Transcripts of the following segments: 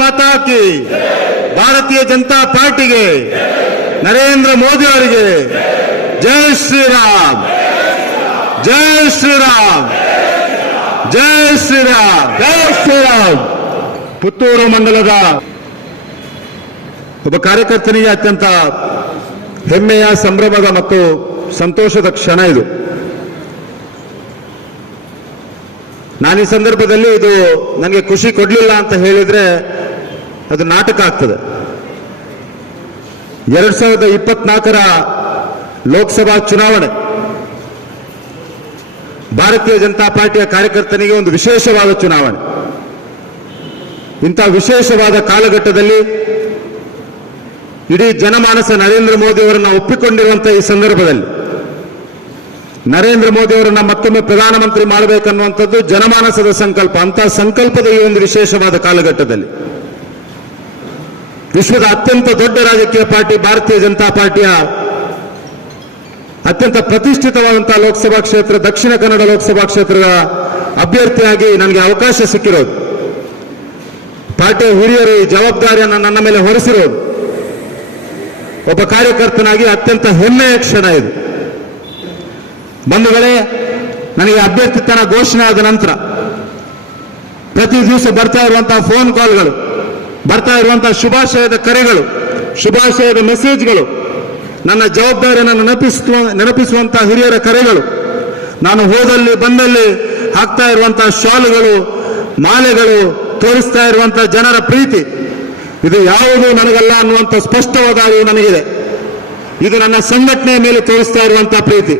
ಮಾತಾ ಕಿ, ಭಾರತೀಯ ಜನತಾ ಪಾರ್ಟಿಗೆ, ನರೇಂದ್ರ ಮೋದಿ ಅವರಿಗೆ ಜೈ ಶ್ರೀರಾಮ್, ಜೈ ಶ್ರೀರಾಮ್, ಜೈ ಶ್ರೀರಾಮ್, ಜೈ ಶ್ರೀರಾಮ್. ಪುತ್ತೂರು ಮಂಡಲದ ಒಬ್ಬ ಕಾರ್ಯಕರ್ತನಿಗೆ ಅತ್ಯಂತ ಹೆಮ್ಮೆಯ, ಸಂಭ್ರಮದ ಮತ್ತು ಸಂತೋಷದ ಕ್ಷಣ ಇದು. ನಾನು ಈ ಸಂದರ್ಭದಲ್ಲಿ ಇದು ನನಗೆ ಖುಷಿ ಕೊಡಲಿಲ್ಲ ಅಂತ ಹೇಳಿದ್ರೆ ಅದು ನಾಟಕ ಆಗ್ತದೆ. 2024ರ ಲೋಕಸಭಾ ಚುನಾವಣೆ ಭಾರತೀಯ ಜನತಾ ಪಾರ್ಟಿಯ ಕಾರ್ಯಕರ್ತನಿಗೆ ಒಂದು ವಿಶೇಷವಾದ ಚುನಾವಣೆ. ಇಂಥ ವಿಶೇಷವಾದ ಕಾಲಘಟ್ಟದಲ್ಲಿ ಇಡೀ ಜನಮಾನಸ ನರೇಂದ್ರ ಮೋದಿ ಅವರನ್ನು ಒಪ್ಪಿಕೊಂಡಿರುವಂತಹ ಈ ಸಂದರ್ಭದಲ್ಲಿ ನರೇಂದ್ರ ಮೋದಿ ಅವರನ್ನ ಮತ್ತೊಮ್ಮೆ ಪ್ರಧಾನಮಂತ್ರಿ ಮಾಡಬೇಕನ್ನುವಂಥದ್ದು ಜನಮಾನಸದ ಸಂಕಲ್ಪ. ಅಂತಹ ಸಂಕಲ್ಪದ ಈ ಒಂದು ವಿಶೇಷವಾದ ಕಾಲಘಟ್ಟದಲ್ಲಿ ವಿಶ್ವದ ಅತ್ಯಂತ ದೊಡ್ಡ ರಾಜಕೀಯ ಪಾರ್ಟಿ ಭಾರತೀಯ ಜನತಾ ಪಾರ್ಟಿಯ ಅತ್ಯಂತ ಪ್ರತಿಷ್ಠಿತವಾದಂತಹ ಲೋಕಸಭಾ ಕ್ಷೇತ್ರ ದಕ್ಷಿಣ ಕನ್ನಡ ಲೋಕಸಭಾ ಕ್ಷೇತ್ರದ ಅಭ್ಯರ್ಥಿಯಾಗಿ ನನಗೆ ಅವಕಾಶ ಸಿಕ್ಕಿರೋದು, ಪಾರ್ಟಿಯ ಹಿರಿಯರು ಈ ಜವಾಬ್ದಾರಿಯನ್ನು ನನ್ನ ಮೇಲೆ ಹೊರಿಸಿರೋದು, ಒಬ್ಬ ಕಾರ್ಯಕರ್ತನಾಗಿ ಅತ್ಯಂತ ಹೆಮ್ಮೆಯ ಕ್ಷಣ ಇದು. ಬಂಧುಗಳೇ, ನನಗೆ ಅಭ್ಯರ್ಥಿತನ ಘೋಷಣೆ ಆದ ನಂತರ ಪ್ರತಿ ದಿವಸ ಬರ್ತಾ ಇರುವಂತಹ ಫೋನ್ ಕಾಲ್ಗಳು, ಬರ್ತಾ ಇರುವಂತಹ ಶುಭಾಶಯದ ಕರೆಗಳು, ಶುಭಾಶಯದ ಮೆಸೇಜ್ಗಳು, ನನ್ನ ಜವಾಬ್ದಾರಿಯನ್ನು ನೆನಪಿಸುವಂತಹ ಹಿರಿಯರ ಕರೆಗಳು, ನಾನು ಹೋದಲ್ಲಿ ಬಂದಲ್ಲಿ ಹಾಕ್ತಾ ಇರುವಂತಹ ಶಾಲುಗಳು, ಮಾಲೆಗಳು, ತೋರಿಸ್ತಾ ಇರುವಂತಹ ಜನರ ಪ್ರೀತಿ, ಇದು ಯಾವುದೂ ನನಗಲ್ಲ ಅನ್ನುವಂಥ ಸ್ಪಷ್ಟವಾದ ಅರಿವು ನನಗಿದೆ. ಇದು ನನ್ನ ಸಂಘಟನೆಯ ಮೇಲೆ ತೋರಿಸ್ತಾ ಇರುವಂತಹ ಪ್ರೀತಿ,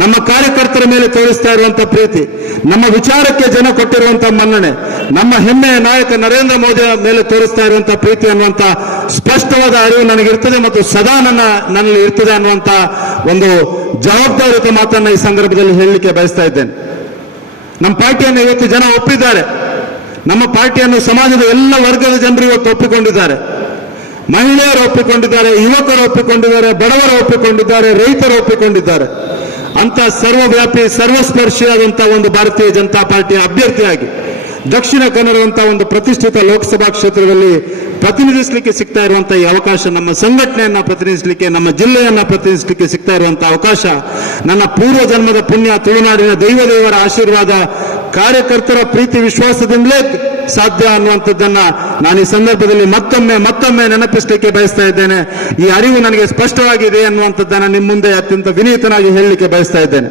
ನಮ್ಮ ಕಾರ್ಯಕರ್ತರ ಮೇಲೆ ತೋರಿಸ್ತಾ ಇರುವಂತಹ ಪ್ರೀತಿ, ನಮ್ಮ ವಿಚಾರಕ್ಕೆ ಜನ ಕೊಟ್ಟಿರುವಂತಹ ಮನ್ನಣೆ, ನಮ್ಮ ಹೆಮ್ಮೆಯ ನಾಯಕ ನರೇಂದ್ರ ಮೋದಿ ಮೇಲೆ ತೋರಿಸ್ತಾ ಇರುವಂತಹ ಪ್ರೀತಿ ಅನ್ನುವಂಥ ಸ್ಪಷ್ಟವಾದ ಅರಿವು ನನಗಿರ್ತದೆ ಮತ್ತು ಸದಾ ನನ್ನಲ್ಲಿ ಇರ್ತದೆ ಅನ್ನುವಂಥ ಒಂದು ಜವಾಬ್ದಾರಿಯುತ ಮಾತನ್ನು ಈ ಸಂದರ್ಭದಲ್ಲಿ ಹೇಳಲಿಕ್ಕೆ ಬಯಸ್ತಾ ಇದ್ದೇನೆ. ನಮ್ಮ ಪಾರ್ಟಿಯನ್ನು ಇವತ್ತು ಜನ ಒಪ್ಪಿದ್ದಾರೆ. ನಮ್ಮ ಪಾರ್ಟಿಯನ್ನು ಸಮಾಜದ ಎಲ್ಲ ವರ್ಗದ ಜನರು ಇವತ್ತು ಒಪ್ಪಿಕೊಂಡಿದ್ದಾರೆ. ಮಹಿಳೆಯರು ಒಪ್ಪಿಕೊಂಡಿದ್ದಾರೆ, ಯುವಕರು ಒಪ್ಪಿಕೊಂಡಿದ್ದಾರೆ, ಬಡವರು ಒಪ್ಪಿಕೊಂಡಿದ್ದಾರೆ, ರೈತರು ಒಪ್ಪಿಕೊಂಡಿದ್ದಾರೆ. ಅಂತ ಸರ್ವವ್ಯಾಪಿ ಸರ್ವಸ್ಪರ್ಶಿಯಾದಂತಹ ಒಂದು ಭಾರತೀಯ ಜನತಾ ಪಾರ್ಟಿಯ ಅಭ್ಯರ್ಥಿಯಾಗಿ ದಕ್ಷಿಣ ಕನ್ನಡದಂತಹ ಒಂದು ಪ್ರತಿಷ್ಠಿತ ಲೋಕಸಭಾ ಕ್ಷೇತ್ರದಲ್ಲಿ ಪ್ರತಿನಿಧಿಸಲಿಕ್ಕೆ ಸಿಗ್ತಾ ಇರುವಂತಹ ಈ ಅವಕಾಶ, ನಮ್ಮ ಸಂಘಟನೆಯನ್ನ ಪ್ರತಿನಿಧಿಸಲಿಕ್ಕೆ, ನಮ್ಮ ಜಿಲ್ಲೆಯನ್ನ ಪ್ರತಿನಿಧಿಸಲಿಕ್ಕೆ ಸಿಗ್ತಾ ಇರುವಂತಹ ಅವಕಾಶ ನನ್ನ ಪೂರ್ವ ಜನ್ಮದ ಪುಣ್ಯ, ತುಳುನಾಡಿನ ದೈವದೇವರ ಆಶೀರ್ವಾದ, ಕಾರ್ಯಕರ್ತರ ಪ್ರೀತಿ ವಿಶ್ವಾಸದಿಂದಲೇ ಸಾಧ್ಯ ಅನ್ನುವಂಥದ್ದನ್ನ ನಾನು ಈ ಸಂದರ್ಭದಲ್ಲಿ ಮತ್ತೊಮ್ಮೆ ನೆನಪಿಸಲಿಕ್ಕೆ ಬಯಸ್ತಾ ಇದ್ದೇನೆ. ಈ ಅರಿವು ನನಗೆ ಸ್ಪಷ್ಟವಾಗಿದೆ ಅನ್ನುವಂಥದ್ದನ್ನ ನಿಮ್ಮ ಮುಂದೆ ಅತ್ಯಂತ ವಿನೀತನಾಗಿ ಹೇಳಲಿಕ್ಕೆ ಬಯಸ್ತಾ ಇದ್ದೇನೆ.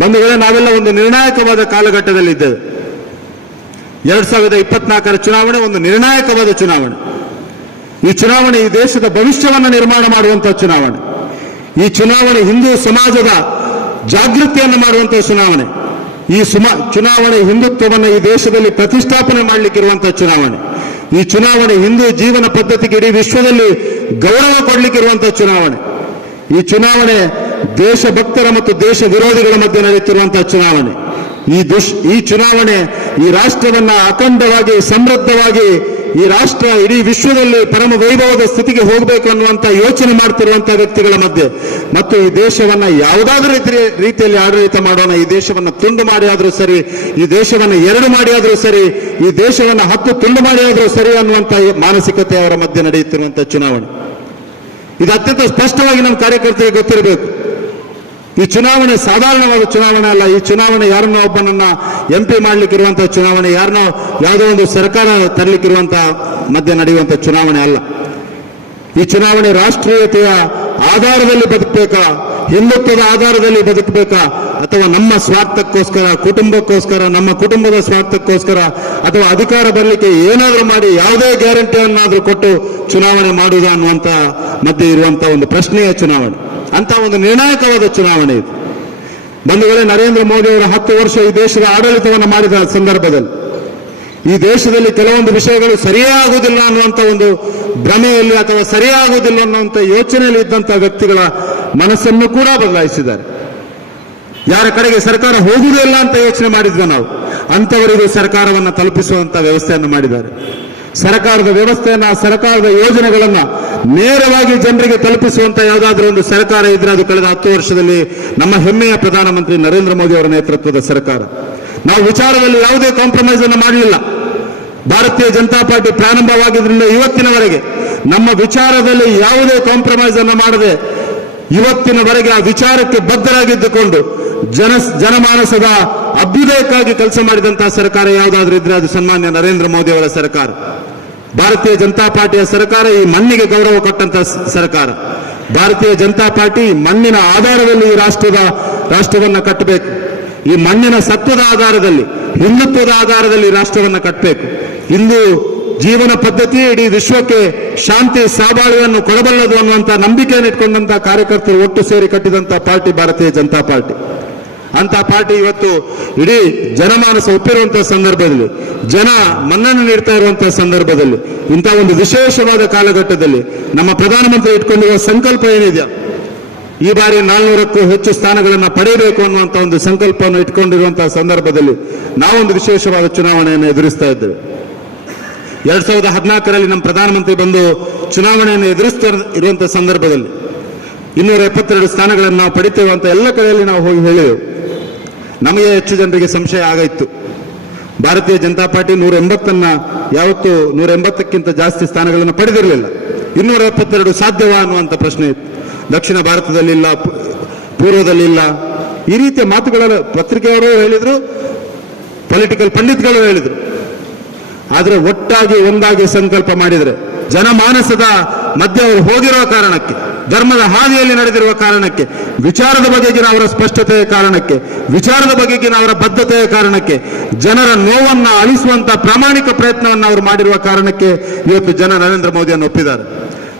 ಬಂಧುಗಳೇ, ನಾವೆಲ್ಲ ಒಂದು ನಿರ್ಣಾಯಕವಾದ ಕಾಲಘಟ್ಟದಲ್ಲಿದ್ದೇವೆ. 2024ರ ಚುನಾವಣೆ ಒಂದು ನಿರ್ಣಾಯಕವಾದ ಚುನಾವಣೆ. ಈ ಚುನಾವಣೆ ಈ ದೇಶದ ಭವಿಷ್ಯವನ್ನು ನಿರ್ಮಾಣ ಮಾಡುವಂತಹ ಚುನಾವಣೆ. ಈ ಚುನಾವಣೆ ಹಿಂದೂ ಸಮಾಜದ ಜಾಗೃತಿಯನ್ನು ಮಾಡುವಂತಹ ಚುನಾವಣೆ. ಈ ಚುನಾವಣೆ ಹಿಂದುತ್ವವನ್ನು ಈ ದೇಶದಲ್ಲಿ ಪ್ರತಿಷ್ಠಾಪನೆ ಮಾಡಲಿಕ್ಕಿರುವಂತಹ ಚುನಾವಣೆ. ಈ ಚುನಾವಣೆ ಹಿಂದೂ ಜೀವನ ಪದ್ಧತಿಗೆ ಇಡೀ ವಿಶ್ವದಲ್ಲಿ ಗೌರವ ಕೊಡಲಿಕ್ಕಿರುವಂತಹ ಚುನಾವಣೆ. ಈ ಚುನಾವಣೆ ದೇಶಭಕ್ತರ ಮತ್ತು ದೇಶ ವಿರೋಧಿಗಳ ಮಧ್ಯೆ ನಡೆಯುತ್ತಿರುವಂತಹ ಚುನಾವಣೆ. ಈ ಚುನಾವಣೆ ಈ ರಾಷ್ಟ್ರವನ್ನ ಅಖಂಡವಾಗಿ ಸಮೃದ್ಧವಾಗಿ ಈ ರಾಷ್ಟ್ರ ಇಡೀ ವಿಶ್ವದಲ್ಲಿ ಪರಮ ವೈಭವದ ಸ್ಥಿತಿಗೆ ಹೋಗಬೇಕು ಅನ್ನುವಂಥ ಯೋಚನೆ ಮಾಡ್ತಿರುವಂತಹ ವ್ಯಕ್ತಿಗಳ ಮಧ್ಯೆ ಮತ್ತು ಈ ದೇಶವನ್ನ ಯಾವುದಾದ್ರೂ ರೀತಿಯಲ್ಲಿ ಆಡಳಿತ ಮಾಡೋಣ, ಈ ದೇಶವನ್ನ ತುಂಡು ಮಾಡಿ ಆದ್ರೂ ಸರಿ, ಈ ದೇಶವನ್ನ ಎರಡು ಮಾಡಿ ಆದ್ರೂ ಸರಿ, ಈ ದೇಶವನ್ನ 10 ತುಂಡು ಮಾಡಿ ಆದ್ರೂ ಸರಿ ಅನ್ನುವಂಥ ಮಾನಸಿಕತೆ ಅವರ ಮಧ್ಯೆ ನಡೆಯುತ್ತಿರುವಂತಹ ಚುನಾವಣೆ. ಇದು ಅತ್ಯಂತ ಸ್ಪಷ್ಟವಾಗಿ ನಮ್ಮ ಕಾರ್ಯಕರ್ತರಿಗೆ ಗೊತ್ತಿರಬೇಕು. ಈ ಚುನಾವಣೆ ಸಾಧಾರಣವಾದ ಚುನಾವಣೆ ಅಲ್ಲ. ಈ ಚುನಾವಣೆ ಯಾರನ್ನೋ ಒಬ್ಬನನ್ನ MP ಮಾಡ್ಲಿಕ್ಕಿರುವಂತಹ ಚುನಾವಣೆ, ಯಾರನ್ನೋ ಯಾವುದೋ ಒಂದು ಸರ್ಕಾರ ತರಲಿಕ್ಕಿರುವಂತಹ ಮಧ್ಯೆ ನಡೆಯುವಂತಹ ಚುನಾವಣೆ ಅಲ್ಲ. ಈ ಚುನಾವಣೆ ರಾಷ್ಟ್ರೀಯತೆಯ ಆಧಾರದಲ್ಲಿ ಬದುಕಬೇಕಾ, ಹಿಂದುತ್ವದ ಆಧಾರದಲ್ಲಿ ಬದುಕಬೇಕಾ, ಅಥವಾ ನಮ್ಮ ಸ್ವಾರ್ಥಕ್ಕೋಸ್ಕರ, ಕುಟುಂಬಕ್ಕೋಸ್ಕರ, ನಮ್ಮ ಕುಟುಂಬದ ಸ್ವಾರ್ಥಕ್ಕೋಸ್ಕರ, ಅಥವಾ ಅಧಿಕಾರ ಬರಲಿಕ್ಕೆ ಏನಾದರೂ ಮಾಡಿ ಯಾವುದೇ ಗ್ಯಾರಂಟಿಯನ್ನಾದರೂ ಕೊಟ್ಟು ಚುನಾವಣೆ ಮಾಡುವುದಾ ಅನ್ನುವಂಥ ಮಧ್ಯೆ ಇರುವಂತಹ ಒಂದು ಪ್ರಶ್ನೆಯ ಚುನಾವಣೆ. ಅಂತ ಒಂದು ನಿರ್ಣಾಯಕವಾದ ಚುನಾವಣೆ ಇದು. ಬಂಧುಗಳೇ, ನರೇಂದ್ರ ಮೋದಿ ಅವರ 10 ವರ್ಷ ಈ ದೇಶದ ಆಡಳಿತವನ್ನು ಮಾಡಿದ ಸಂದರ್ಭದಲ್ಲಿ ಈ ದೇಶದಲ್ಲಿ ಕೆಲವೊಂದು ವಿಷಯಗಳು ಸರಿಯೇ ಆಗುವುದಿಲ್ಲ ಅನ್ನುವಂಥ ಒಂದು ಭ್ರಮೆಯಲ್ಲಿ ಅಥವಾ ಸರಿಯೇ ಆಗುವುದಿಲ್ಲ ಅನ್ನುವಂಥ ಯೋಚನೆಯಲ್ಲಿ ಇದ್ದಂತಹ ವ್ಯಕ್ತಿಗಳ ಮನಸ್ಸನ್ನು ಕೂಡ ಬದಲಾಯಿಸಿದ್ದಾರೆ. ಯಾರ ಕಡೆಗೆ ಸರ್ಕಾರ ಹೋಗುವುದಿಲ್ಲ ಅಂತ ಯೋಚನೆ ಮಾಡಿದ್ವಿ ನಾವು, ಅಂಥವರಿಗೂ ಸರ್ಕಾರವನ್ನು ತಲುಪಿಸುವಂತ ವ್ಯವಸ್ಥೆಯನ್ನು ಮಾಡಿದ್ದಾರೆ. ಸರ್ಕಾರದ ವ್ಯವಸ್ಥೆಯನ್ನ, ಸರ್ಕಾರದ ಯೋಜನೆಗಳನ್ನ ನೇರವಾಗಿ ಜನರಿಗೆ ತಲುಪಿಸುವಂತ ಯಾವುದಾದ್ರೂ ಒಂದು ಸರ್ಕಾರ ಇದ್ರೆ ಅದು ಕಳೆದ 10 ವರ್ಷದಲ್ಲಿ ನಮ್ಮ ಹೆಮ್ಮೆಯ ಪ್ರಧಾನಮಂತ್ರಿ ನರೇಂದ್ರ ಮೋದಿ ಅವರ ನೇತೃತ್ವದ ಸರ್ಕಾರ. ನಾವು ವಿಚಾರದಲ್ಲಿ ಯಾವುದೇ ಕಾಂಪ್ರಮೈಸ್ ಅನ್ನು ಮಾಡಲಿಲ್ಲ. ಭಾರತೀಯ ಜನತಾ ಪಾರ್ಟಿ ಪ್ರಾರಂಭವಾಗಿದ್ದರಿಂದ ಇವತ್ತಿನವರೆಗೆ ನಮ್ಮ ವಿಚಾರದಲ್ಲಿ ಯಾವುದೇ ಕಾಂಪ್ರಮೈಸ್ ಅನ್ನು ಮಾಡದೆ ಇವತ್ತಿನವರೆಗೆ ಆ ವಿಚಾರಕ್ಕೆ ಬದ್ಧರಾಗಿದ್ದುಕೊಂಡು ಜನಮಾನಸದ ಅಭ್ಯುದಯಕ್ಕಾಗಿ ಕೆಲಸ ಮಾಡಿದಂತಹ ಸರ್ಕಾರ ಯಾವುದಾದ್ರೂ ಇದ್ರೆ ಅದು ಸನ್ಮಾನ್ಯ ನರೇಂದ್ರ ಮೋದಿ ಅವರ ಸರ್ಕಾರ. ಭಾರತೀಯ ಜನತಾ ಪಾರ್ಟಿಯ ಸರ್ಕಾರ ಈ ಮಣ್ಣಿಗೆ ಗೌರವ ಕೊಟ್ಟಂತಹ ಸರ್ಕಾರ. ಭಾರತೀಯ ಜನತಾ ಪಾರ್ಟಿ ಮಣ್ಣಿನ ಆಧಾರದಲ್ಲಿ ಈ ರಾಷ್ಟ್ರವನ್ನ ಕಟ್ಟಬೇಕು. ಈ ಮಣ್ಣಿನ ಸತ್ವದ ಆಧಾರದಲ್ಲಿ, ಹಿಂದುತ್ವದ ಆಧಾರದಲ್ಲಿ ರಾಷ್ಟ್ರವನ್ನ ಕಟ್ಟಬೇಕು. ಇಂದು ಜೀವನ ಪದ್ಧತಿ ಇಡೀ ವಿಶ್ವಕ್ಕೆ ಶಾಂತಿ ಸಾಬಾಳಿಯನ್ನು ಕೊಡಬಲ್ಲದು ಅನ್ನುವಂಥ ನಂಬಿಕೆಯನ್ನು ಇಟ್ಕೊಂಡಂತಹ ಕಾರ್ಯಕರ್ತರು ಒಟ್ಟು ಸೇರಿ ಕಟ್ಟಿದಂತಹ ಪಾರ್ಟಿ ಭಾರತೀಯ ಜನತಾ ಪಾರ್ಟಿ. ಅಂತ ಪಾರ್ಟಿ ಇವತ್ತು ಇಡೀ ಜನಮಾನಸ ಒಪ್ಪಿರುವಂತಹ ಸಂದರ್ಭದಲ್ಲಿ, ಜನ ಮನ್ನಣೆ ನೀಡ್ತಾ ಇರುವಂತಹ ಸಂದರ್ಭದಲ್ಲಿ, ಇಂಥ ಒಂದು ವಿಶೇಷವಾದ ಕಾಲಘಟ್ಟದಲ್ಲಿ ನಮ್ಮ ಪ್ರಧಾನಮಂತ್ರಿ ಇಟ್ಕೊಂಡಿರುವ ಸಂಕಲ್ಪ ಏನಿದೆಯಾ, ಈ ಬಾರಿ 400ಕ್ಕೂ ಹೆಚ್ಚು ಸ್ಥಾನಗಳನ್ನು ಪಡೆಯಬೇಕು ಅನ್ನುವಂಥ ಒಂದು ಸಂಕಲ್ಪವನ್ನು ಇಟ್ಕೊಂಡಿರುವಂತಹ ಸಂದರ್ಭದಲ್ಲಿ ನಾವೊಂದು ವಿಶೇಷವಾದ ಚುನಾವಣೆಯನ್ನು ಎದುರಿಸ್ತಾ ಇದ್ದೇವೆ. 2014ರಲ್ಲಿ ನಮ್ಮ ಪ್ರಧಾನಮಂತ್ರಿ ಬಂದು ಚುನಾವಣೆಯನ್ನು ಎದುರಿಸ್ತಾ ಇರುವಂತಹ ಸಂದರ್ಭದಲ್ಲಿ 272 ಸ್ಥಾನಗಳನ್ನು ನಾವು ಪಡಿತೇವೆ ಅಂತ ಎಲ್ಲ ಕಡೆಯಲ್ಲಿ ನಾವು ಹೋಗಿ ಹೇಳಿದೆವು. ನಮಗೆ ಹೆಚ್ಚು ಜನರಿಗೆ ಸಂಶಯ ಆಗಿತ್ತು. ಭಾರತೀಯ ಜನತಾ ಪಾರ್ಟಿ 180 ಯಾವತ್ತು 180ಕ್ಕಿಂತ ಜಾಸ್ತಿ ಸ್ಥಾನಗಳನ್ನು ಪಡೆದಿರಲಿಲ್ಲ. 272 ಸಾಧ್ಯವಾ ಅನ್ನುವಂಥ ಪ್ರಶ್ನೆ ಇತ್ತು. ದಕ್ಷಿಣ ಭಾರತದಲ್ಲಿಲ್ಲ, ಪೂರ್ವದಲ್ಲಿಲ್ಲ, ಈ ರೀತಿಯ ಮಾತುಗಳ ಪತ್ರಿಕೆಯವರು ಹೇಳಿದ್ರು, ಪೊಲಿಟಿಕಲ್ ಪಂಡಿತ್ಗಳು ಹೇಳಿದ್ರು. ಆದರೆ ಒಟ್ಟಾಗಿ ಒಂದಾಗಿ ಸಂಕಲ್ಪ ಮಾಡಿದರೆ ಜನಮಾನಸದ ಮಧ್ಯೆ ಅವರು ಹೋಗಿರುವ ಕಾರಣಕ್ಕೆ, ಧರ್ಮದ ಹಾದಿಯಲ್ಲಿ ನಡೆದಿರುವ ಕಾರಣಕ್ಕೆ, ವಿಚಾರದ ಬಗೆಗಿನ ಅವರ ಸ್ಪಷ್ಟತೆಯ ಕಾರಣಕ್ಕೆ, ವಿಚಾರದ ಬಗೆಗಿನ ಅವರ ಬದ್ಧತೆಯ ಕಾರಣಕ್ಕೆ, ಜನರ ನೋವನ್ನು ಅಳಿಸುವಂತಹ ಪ್ರಾಮಾಣಿಕ ಪ್ರಯತ್ನವನ್ನು ಅವರು ಮಾಡಿರುವ ಕಾರಣಕ್ಕೆ ಇವತ್ತು ಜನ ನರೇಂದ್ರ ಮೋದಿಯನ್ನು ಒಪ್ಪಿದ್ದಾರೆ.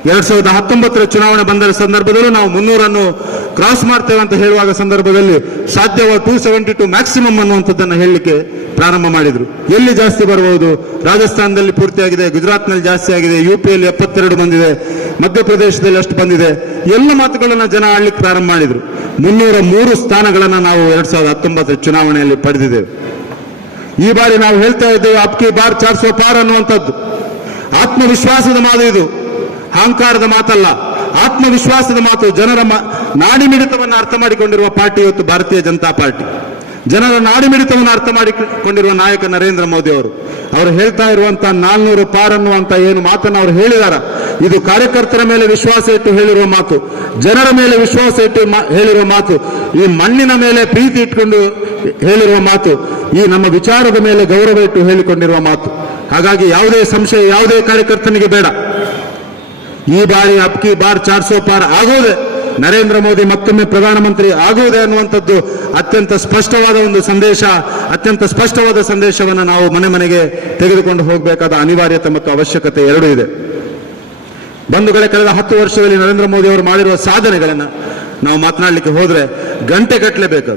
2019ರ ಚುನಾವಣೆ ಬಂದ ಸಂದರ್ಭದಲ್ಲೂ ನಾವು 300 ಕ್ರಾಸ್ ಮಾಡ್ತೇವೆ ಅಂತ ಹೇಳುವಾಗ ಸಂದರ್ಭದಲ್ಲಿ ಸಾಧ್ಯವ 272 ಮ್ಯಾಕ್ಸಿಮಮ್ ಅನ್ನುವಂಥದ್ದನ್ನು ಹೇಳಲಿಕ್ಕೆ ಪ್ರಾರಂಭ ಮಾಡಿದ್ರು. ಎಲ್ಲಿ ಜಾಸ್ತಿ ಬರಬಹುದು? ರಾಜಸ್ಥಾನದಲ್ಲಿ ಪೂರ್ತಿಯಾಗಿದೆ, ಗುಜರಾತ್ನಲ್ಲಿ ಜಾಸ್ತಿ ಆಗಿದೆ, ಯುಪಿಯಲ್ಲಿ 72 ಬಂದಿದೆ, ಮಧ್ಯಪ್ರದೇಶದಲ್ಲಿ ಅಷ್ಟು ಬಂದಿದೆ. ಎಲ್ಲ ಮಾತುಗಳನ್ನು ಜನ ಆಡ್ಲಿಕ್ಕೆ ಪ್ರಾರಂಭ ಮಾಡಿದ್ರು. 303 ಸ್ಥಾನಗಳನ್ನು ನಾವು 2019ರ ಚುನಾವಣೆಯಲ್ಲಿ ಪಡೆದಿದ್ದೇವೆ. ಈ ಬಾರಿ ನಾವು ಹೇಳ್ತಾ ಇದ್ದೇವೆ ಅಬ್ಕಿ ಬಾರ್ 400 ಪಾರ್ ಅನ್ನುವಂಥದ್ದು. ಆತ್ಮವಿಶ್ವಾಸದ ಮಾತು ಇದು, ಅಹಂಕಾರದ ಮಾತಲ್ಲ, ಆತ್ಮವಿಶ್ವಾಸದ ಮಾತು. ಜನರ ನಾಡಿ ಮಿಡಿತವನ್ನು ಅರ್ಥ ಮಾಡಿಕೊಂಡಿರುವ ಪಾರ್ಟಿ ಇವತ್ತು ಭಾರತೀಯ ಜನತಾ ಪಾರ್ಟಿ. ಜನರ ನಾಡಿ ಮಿಡಿತವನ್ನು ಅರ್ಥ ಮಾಡಿಕೊಂಡಿರುವ ನಾಯಕ ನರೇಂದ್ರ ಮೋದಿ ಅವರು ಹೇಳ್ತಾ ಇರುವಂತಹ 400 ಪಾರ್ ಅನ್ನುವಂತ ಏನು ಮಾತನ್ನು ಅವರು ಹೇಳಿದಾರ, ಇದು ಕಾರ್ಯಕರ್ತರ ಮೇಲೆ ವಿಶ್ವಾಸ ಇಟ್ಟು ಹೇಳಿರುವ ಮಾತು, ಜನರ ಮೇಲೆ ವಿಶ್ವಾಸ ಇಟ್ಟು ಹೇಳಿರುವ ಮಾತು, ಈ ಮಣ್ಣಿನ ಮೇಲೆ ಪ್ರೀತಿ ಇಟ್ಕೊಂಡು ಹೇಳಿರುವ ಮಾತು, ಈ ನಮ್ಮ ವಿಚಾರದ ಮೇಲೆ ಗೌರವ ಇಟ್ಟು ಹೇಳಿಕೊಂಡಿರುವ ಮಾತು. ಹಾಗಾಗಿ ಯಾವುದೇ ಸಂಶಯ ಯಾವುದೇ ಕಾರ್ಯಕರ್ತನಿಗೆ ಬೇಡ. ಈ ಬಾರಿ ಅಬ್ಕಿ ಬಾರ್ 400 ಪಾರ್ ಆಗುವುದೇ, ನರೇಂದ್ರ ಮೋದಿ ಮತ್ತೊಮ್ಮೆ ಪ್ರಧಾನಮಂತ್ರಿ ಆಗುವುದೇ ಅನ್ನುವಂಥದ್ದು ಅತ್ಯಂತ ಸ್ಪಷ್ಟವಾದ ಒಂದು ಸಂದೇಶ, ಅತ್ಯಂತ ಸ್ಪಷ್ಟವಾದ ಸಂದೇಶವನ್ನು ನಾವು ಮನೆ ಮನೆಗೆ ತೆಗೆದುಕೊಂಡು ಹೋಗಬೇಕಾದ ಅನಿವಾರ್ಯತೆ ಮತ್ತು ಅವಶ್ಯಕತೆ ಎರಡೂ ಇದೆ. ಬಂಧುಗಳೇ, ಕಳೆದ 10 ವರ್ಷದಲ್ಲಿ ನರೇಂದ್ರ ಮೋದಿ ಅವರು ಮಾಡಿರುವ ಸಾಧನೆಗಳನ್ನು ನಾವು ಮಾತನಾಡಲಿಕ್ಕೆ ಹೋದ್ರೆ ಗಂಟೆ ಗಟ್ಟಲೇಬೇಕು.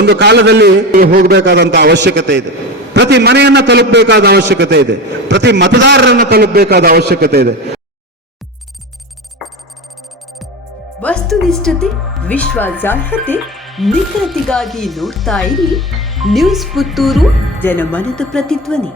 ಒಂದು ಕಾಲದಲ್ಲಿ ಹೋಗಬೇಕಾದಂತಹ ಅವಶ್ಯಕತೆ ಇದೆ, ಪ್ರತಿ ಮನೆಯನ್ನ ತಲುಪಬೇಕಾದ ಅವಶ್ಯಕತೆ ಇದೆ, ಪ್ರತಿ ಮತದಾರರನ್ನ ತಲುಪಬೇಕಾದ ಅವಶ್ಯಕತೆ ಇದೆ. ವಸ್ತುನಿಷ್ಠತೆ, ವಿಶ್ವಾಸಾರ್ಹತೆ, ನಿಖರತೆಗಾಗಿ ನೋಡ್ತಾ ಇರಿ ನ್ಯೂಸ್ ಪುತ್ತೂರು, ಜನಮನದ ಪ್ರತಿಧ್ವನಿ.